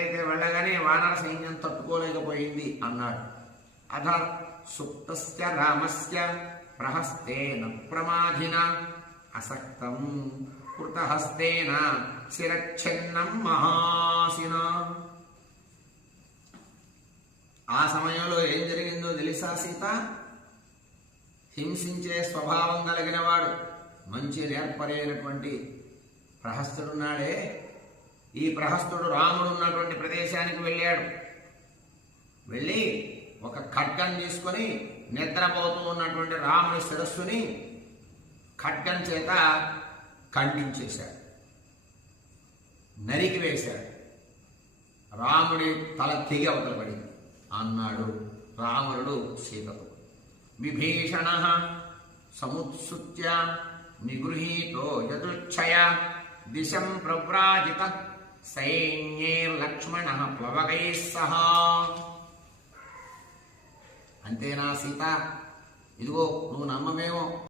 అయితే వెళ్ళగానే వానర సైన్యం తట్టుకోలేకపోయింది అన్నాడు. అథ సుప్తస్య రామస్య ప్రహస్తేన ప్రమాధిన అసక్తం కృతహస్తేన శిరచ్ఛిన్నం మహాసిన. ఆ సమయంలో ఏం జరిగిందో తెలుసా సీత? హింసించే స్వభావం కలిగిన వాడు, మంచి నేర్పరైనటువంటి ప్రహస్తుడున్నాడే, ఈ ప్రహస్తుడు రాముడు ఉన్నటువంటి ప్రదేశానికి వెళ్ళాడు. వెళ్ళి ఒక ఖడ్గం తీసుకొని నిద్రపోతూ ఉన్నటువంటి రాముడి శిరస్సుని ఖడ్గం చేత ఖండించేశాడు, నరికి వేశాడు. రాముడి తల తెగి అవతల పడింది అన్నాడు రావణుడు సీతతో. విభీషణ సముత్సుత్య నిగృహీతో యదృచ్ఛయ దిశం ప్రవ్రాజిత సైన్యైర్లక్ష్మణ ప్లవగైః సహా. అంతేనా సీత? ఇదిగో నువ్వు నమ్మవేమో,